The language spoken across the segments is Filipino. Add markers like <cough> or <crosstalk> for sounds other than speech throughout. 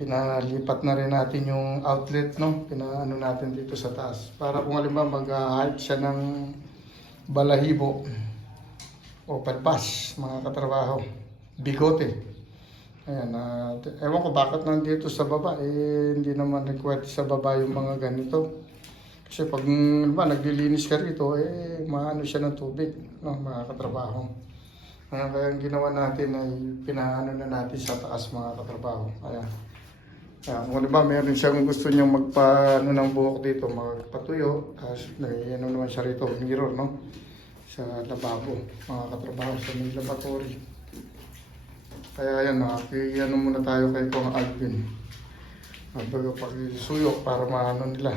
Pinalipat na rin natin yung outlet, no? Pinaano natin dito sa taas. Para kung halimbawa mag-hype siya ng balahibo o palpas, mga katrabaho. Bigote. Ayan, ah, ewan ko bakit nandito sa baba. Eh, hindi naman required sa baba yung mga ganito. Kasi pag ba, naglilinis ka rito, eh, maano siya ng tubig, no, mga katrabaho. Kaya, ang ginawa natin ay pinaano na natin sa taas mga katrabaho. Kaya, kaya kung ba, meron siyang gusto niyang magpaano ng buhok dito, magpatuyo, may ano naman siya rito, mirror, no? Sa lababo, mga katrabaho, sa may laboratory. Kaya yan, ano muna tayo kay Kong Alvin. Magbaga pag suyok para maano nila.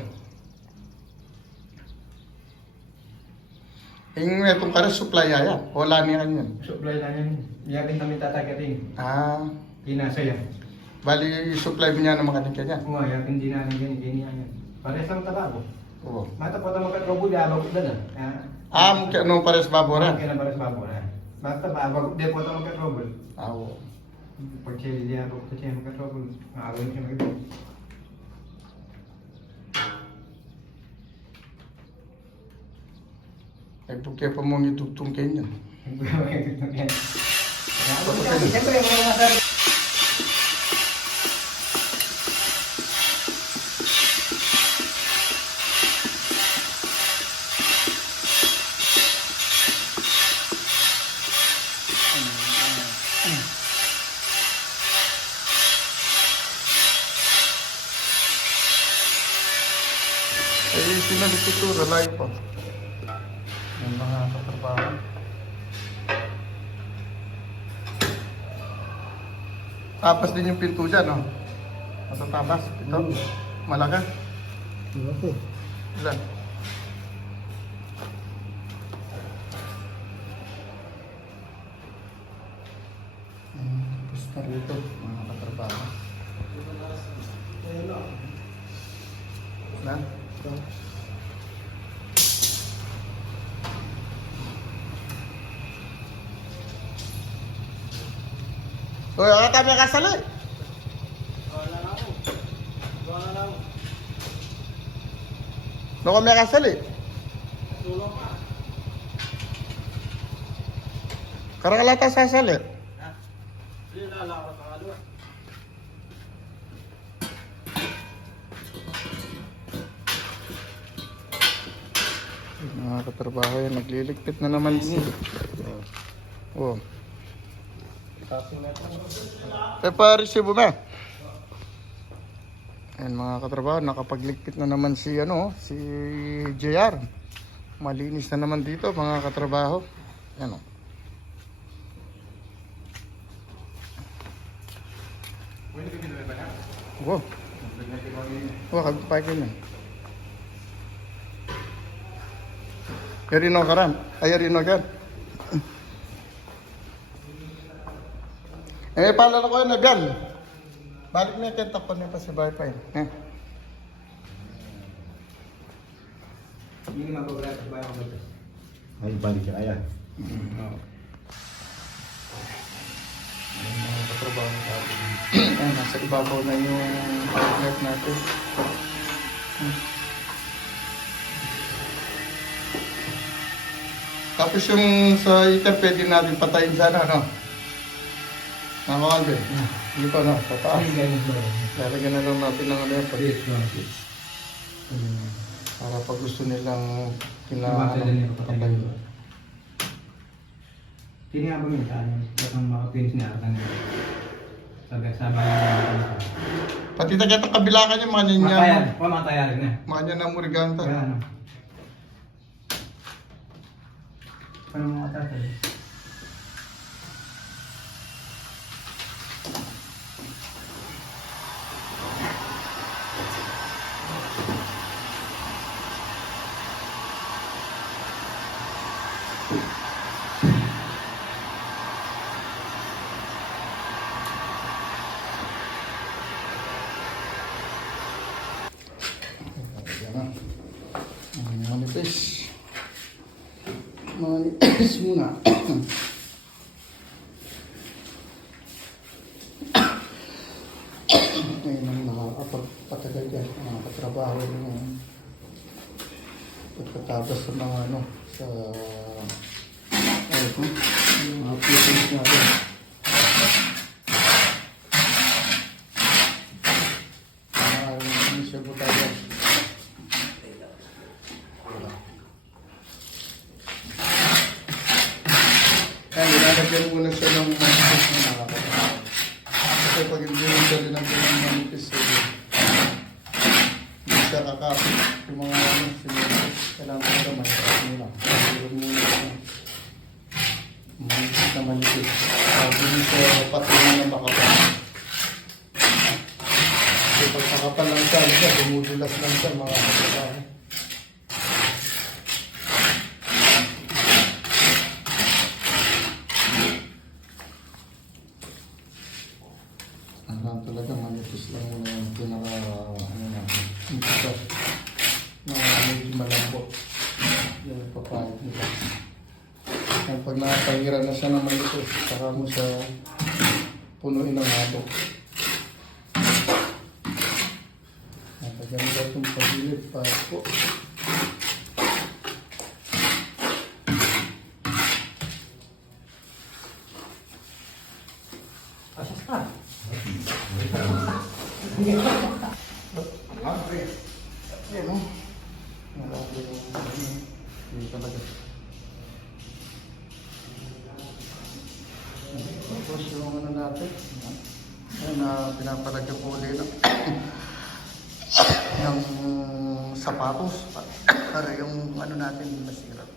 Yung itong kare supply yan. Wala niyan yan. Supply lang yan. Yakin kami tatagating. Ah, Inasa yan. Bali supply mo niya ng mga nika niya. Oo, yakin din namin yan. Ganyan yan. Pares lang tabago. Oo. Mata po tayo magkatrobo, di abag ko na. Ah, mungkin ano pares babora. Kaya na pares babo na. Basta babag, di po tayo magkatrobo. Ah, oo. Pag siya di abag ko siya magkatrobo, maawin siya magkatrobo. Ay, pagkaya pa mong itugtong kayo Siyempre, yung mga nasa Ay, ralay pa. Yung mga katrabaho. Tapas din yung pinto dyan, no? Matatabas, ito. Malaka. Malaki. Ilan? Hmm, Tapos na rito, mga katrabaho. Na? Uy, ang kami kasali. No kami kasali. Karakalata sasali. Mga katrabaho yan, nagliligpit na naman si... Oh. Eh, pa-resibo na. Ayan mga katrabaho, nakapagligpit na naman si ano, si JR. Malinis na naman dito mga katrabaho. Ayan o. Wow. Wow, kagpagin yan. Yarino karan. Ay, yarino kan. Eh, pala ko yun na biyan. Balik na yung tapon niya pa si Wi-Fi. Eh. Hindi mababalat sa bayan ko ba ito? Ay, balik ka ayan. Mga katrabaho <clears throat> natin. Ayan, nasa ibabaw na yung outlet natin. Hmm. Tapos yung sa iter, pwede natin patayin sana, no? Nakakalbe. Dito, no? Sa taas. Lalagyan na lang natin ng ano yung pag Hmm. Para pag gusto nilang kina... Bakit din yung patay. patay? Sini nga ba yung saan? Bakang makapinis niya ang sabi niya. Pati na kitang kabila ka niya, mga niya. Matayan, o matayarin na. Mga niya na muriganta. Kaya ano? Paano mga tatay? Ayan na. Ang Manipis. Manipis muna. Ngayon ang nakakapagpatagal yan, mga katrabaho ng pagkatapos sa mga ano, sa ano po, yung mga pupils natin. Ah, hindi siya butagan. Kaya nilalagyan muna siya ng manipis na nakakatawa. Kasi pag hindi mo dali ng ganang manipis, eh, hindi siya kakapit. Yung mga ano, sinipis, kailangan ko siya manipis muna. Siguro muna siya. Manipis na manipis. Pag hindi siya patungan na makapal. Kasi pag makapal lang siya, ano siya, dumudulas lang siya mga kapatid. Ang talaga manipis lang muna yung pinaka ano natin. Yung pitas na medyo malambot. Yan ang papayag nila. Kaya nakapahiran na siya ng manipis, saka mo siya punuin ng hato. Napaganda itong pagilid para po. Asas ka. Yan o. Ano, hindi talaga. Yung ano natin, ayun na pinapalagyan po ulit ng <coughs> sapatos para yung ano natin masira.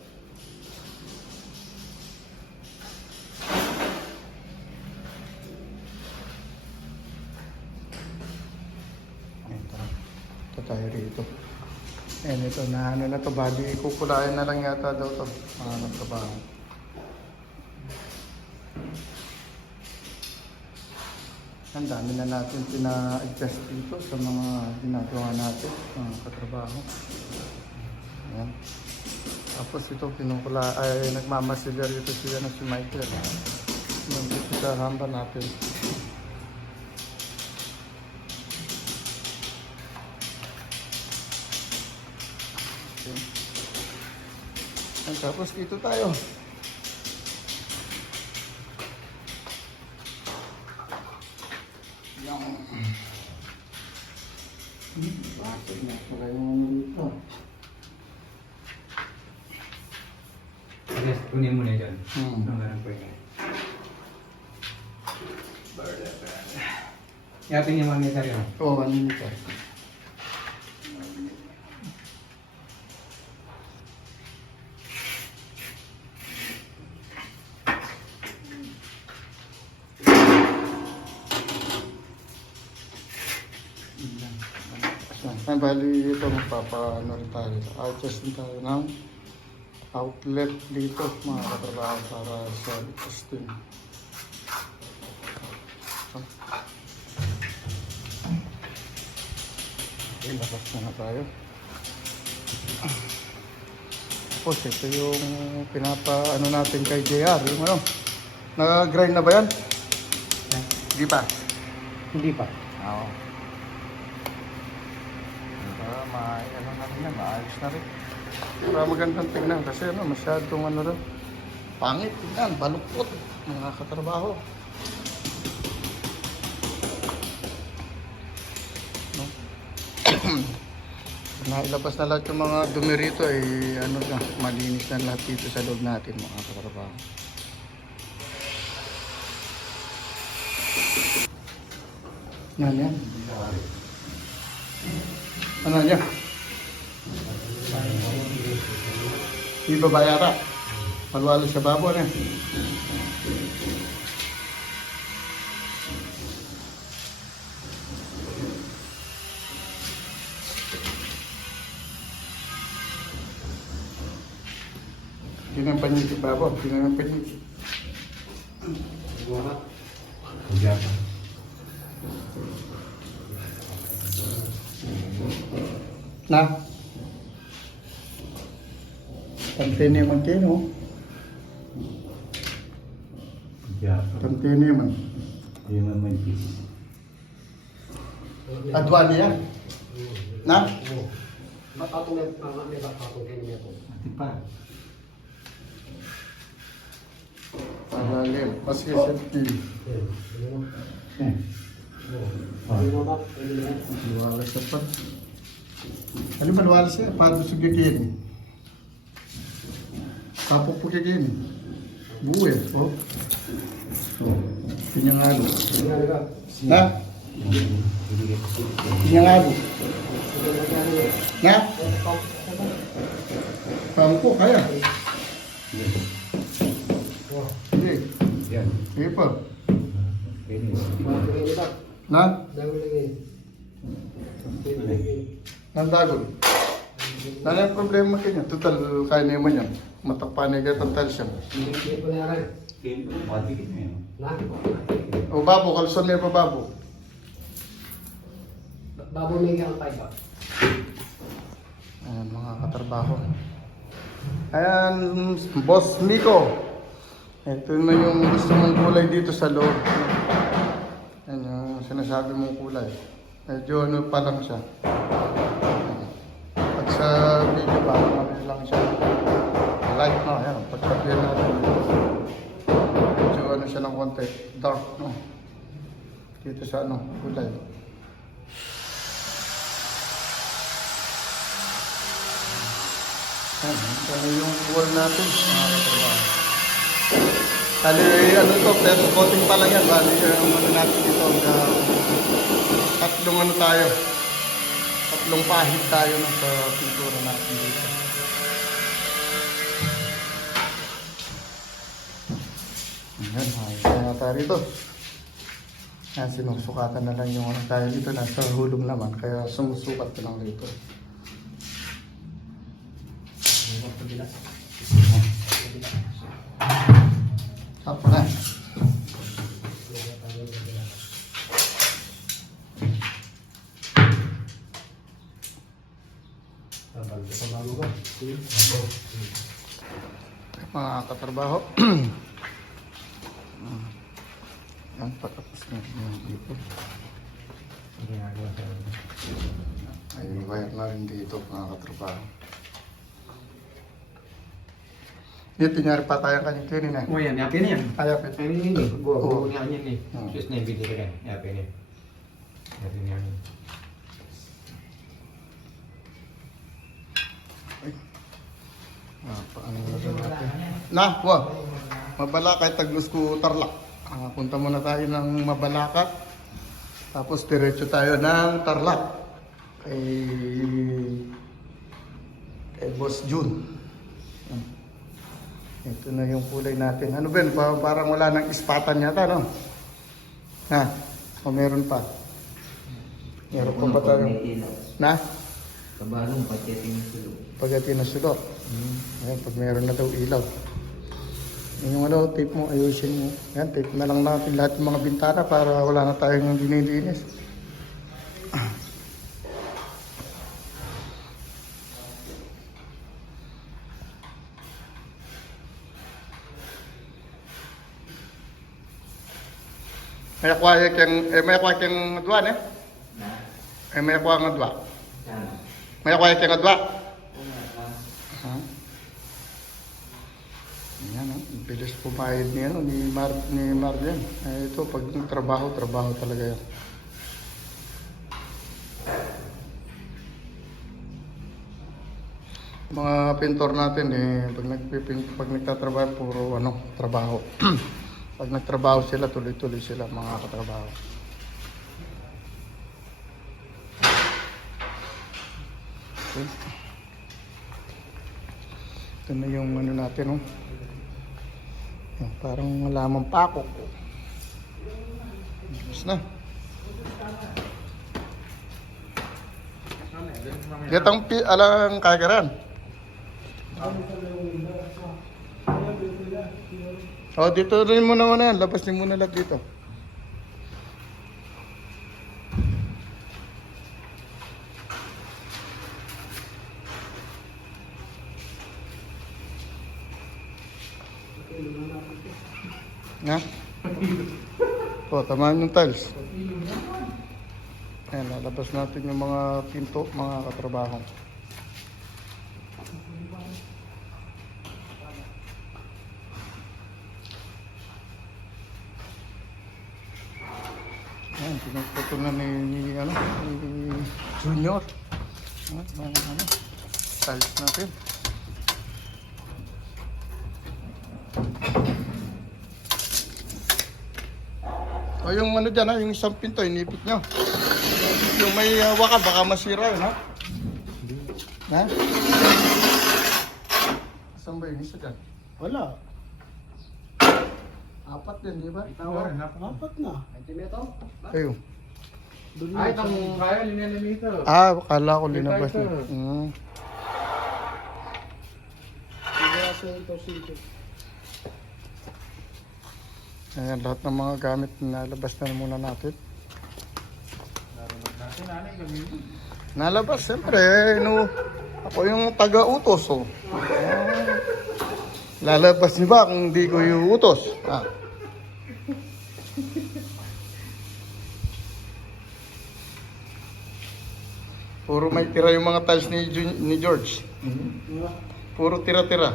Ito, tayo rito. Ayan ito, na ano na to, bali kukulayan na lang yata daw to, mga nagtrabaho. Ang dami na natin pina-adjust dito sa mga ginagawa natin, mga katrabaho. Ayan. Tapos ito, pinukula, ay nagmamasilya rito siya na si Michael. Yung dito sa hamba natin. Okay. Ayan, tapos dito tayo. Sige, kunin mo na dyan. Hmm. Ang ganun po yun. Yatin yung meter yun. Oo, oh, ano nito? Ang bali ito, magpapaano rin tayo. Adjust din tayo ng outlet dito, mga katrabaho, para sa testing. Okay, labas na na tayo. Tapos ito yung pinapa ano natin kay JR. Yung ano, nag-grind na ba yan? Hindi pa. Hindi pa. Oo. Para ma ano na rin yan, maayos na rin. Para magandang tignan kasi ano, masyadong ano rin. Pangit, tignan, baluktot. Mga katrabaho. No? <clears throat> Nailabas na lahat yung mga dumi rito ay ano na, malinis na lahat dito sa loob natin mga katrabaho. Yan yan. Ano niya? Di ba bayara? Palwalo sa babo na. Tinampan niyo si babo, tinampan niyo. Diyan. Na? Pantene man kayo, no? Japan. Tantini man. Hindi man mantis. Adwa niya? Na? Bakatong may mga may bakatong kayo niya po. Ati pa. Malalim. Mas safety. Eh. Ano mo ba? Ano yan? Luwala siya pa. Ano ba luwala siya? Paano sa gigini? Kapok po gigini. Buwe. Oh. Oh. Pinyangalo. Ano nga ba? Na? Pinyangalo. Sige na yan eh. Na? Pangko, kaya. Oh, Sige. Yan. Sige pa. Ini. bakit kayo ba? Na? Dahil lagi. Sige lagi. Nandagon. Ano yung problema kanya? Total, kaya naman yan. Matakpanay ka tantal siya. Hindi po na? O babo, kalson may pa babo. Babo may kang tayo ba? Ayan, mga katrabaho. Ayan, Boss Miko. Ito na yung gusto mong kulay dito sa loob. Ayan yung sinasabi mong kulay. Medyo ano pa lang siya. Pag sa video parang Pagkabyan natin. Medyo ano siya ng konti. Dark no. Dito sa ano, kulay. Ayan, ano yung wall natin, mga katrabaho. Kali, ano to, first coating pa lang yan. Bali, yung ano natin dito, na tatlong ano tayo. Tatlong pahit tayo no, sa pintura natin dito. Ayan, ayos na tayo rito. Ayan, sinusukatan na lang yung ano tayo dito. Nasa hulog naman, kaya sumusukat ko lang dito. Tapos na. Mga katrabaho. <clears throat> Yan, patapos na yung dito. Ginagawa sa Ay, wire na rin dito mga katrabaho. Dito, tinyari pa tayo kanyang klinin eh. Oh yan, yapi na yan. Kaya, pet. Ay, ini ini. Gua Oo. gua punya ini nih. Hmm. Terus nih video kan. Yapi nih. Yapi nih. Ah, paano na natin? Na, wa. Mabalakay, taglus ko tarlak. Ah, punta muna tayo ng Mabalakat. Tapos diretso tayo ng Tarlac. Kay kay Boss June. Ito na yung kulay natin. Ano Ben, Pa- parang wala nang ispatan yata, no? Ha? O meron pa? Meron pa ba tayo? Na? Kabalong pagdating ng sulok. Pagdating na sulok. Ayan, pag meron na daw ilaw. Yun Yung ano, tape mo, ayusin mo. Yan, tape na lang natin lahat ng mga bintana para wala na tayong dinilinis. May akwaya kang, eh, may akwaya kang eh? Na? Eh, may kang adwa. Sana? May akwaya kang adwa. Una ka? Ha? Yan, oh. Ang bilis pumayad ni, ano, ni, Mar ni Marjan. Eh, ito, pag trabaho, trabaho talaga yan. Mga pintor natin, eh, pag, nagpipin, pag nagtatrabaho, puro ano, trabaho. <clears throat> pag nagtrabaho sila, tuloy-tuloy sila, mga katrabaho. Okay. Ito na yung ano natin, oh. Parang malamang pakok. Tapos na. Gatang pi alang kagaran. Oh, dito rin muna muna yan. Labas din muna lahat dito. Na? O, tamaan yung tiles. Ayan, lalabas natin yung mga pinto, mga katrabaho. Ayan, pinuputo na ni, ni, ano, ni Junior. Ayan, ano, tiles natin. O yung ano dyan ha, yung isang pinto, inipit nyo. Yung may uh, waka, baka masira yun ha. Ha? Saan ba yung isa dyan? Wala. Apat din, di ba? Apat na. Sentimeter? Ayun. Ay, itong kaya, linanamito. Ah, akala ko linabas. Mm. Ayan, lahat ng mga gamit nalabas na muna natin. Nalabas, siyempre. No, ako yung taga-utos. Oh. Ah, lalabas niyo ba kung hindi ko yung utos? Ah. Puro may tira yung mga tiles ni, Jun- ni George. Puro tira-tira.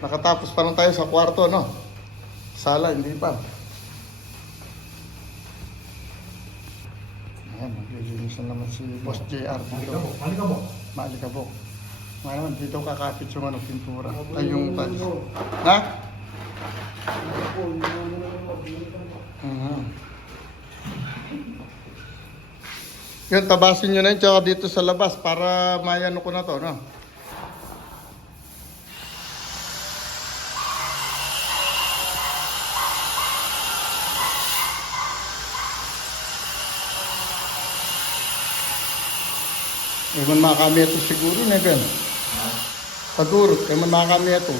Nakatapos pa lang tayo sa kwarto, no? Sala, hindi pa. Ayan, maglilinisan naman si Boss JR dito. Malikabok. Maalikabok. Ngayon, dito kakapit yung ano, pintura. Ay, yung tiles. Ha? Mhm. Yun, tabasin nyo na yun, tsaka dito sa labas para mayano ko na to, no? Eman makami ito siguro na gan. Pagurot, eman makami ito.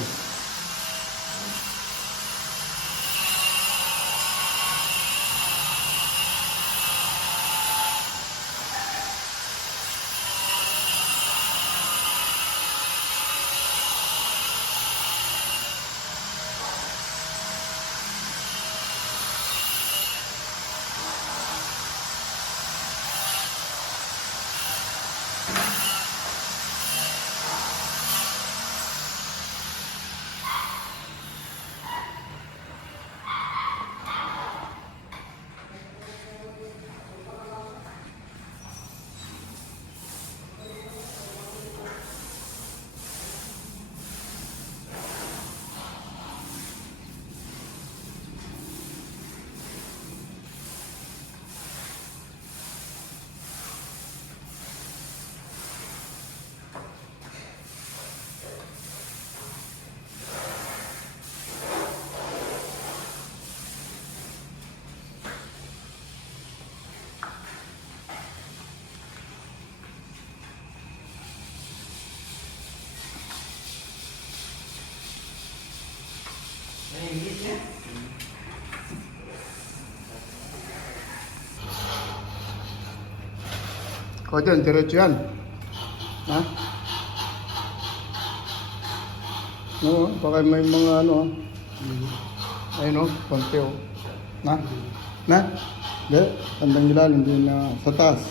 O diretso yan. Ha? No, baka may mga ano. ah. Ayun o, konti o. Na? Na? Hindi, tandang ilalim din na sa taas.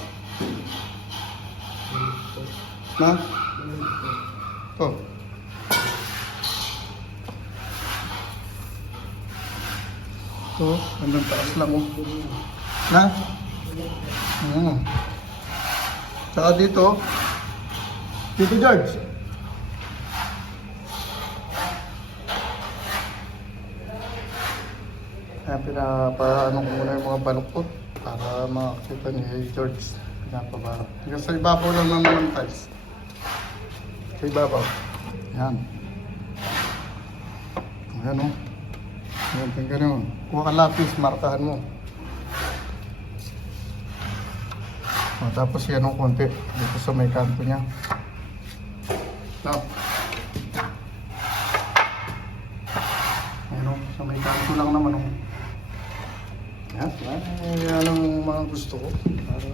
Na? Ito. Ito, hanggang taas lang o. Na? Oo. Saka dito, dito George. Kaya pinapaano ko muna yung mga baluktot para makakita ni George. Pinapabara. Hanggang sa ibabaw lang ng tiles. Sa ibabaw. Yan. Ayan o. Ayan, tingnan ganun. Kuha ka lapis, markahan mo. O, tapos yan ang konti dito sa may kanto niya. No. Ayun, o, sa may kanto lang naman. Oh. Yan, yan, yan ang mga gusto ko. Para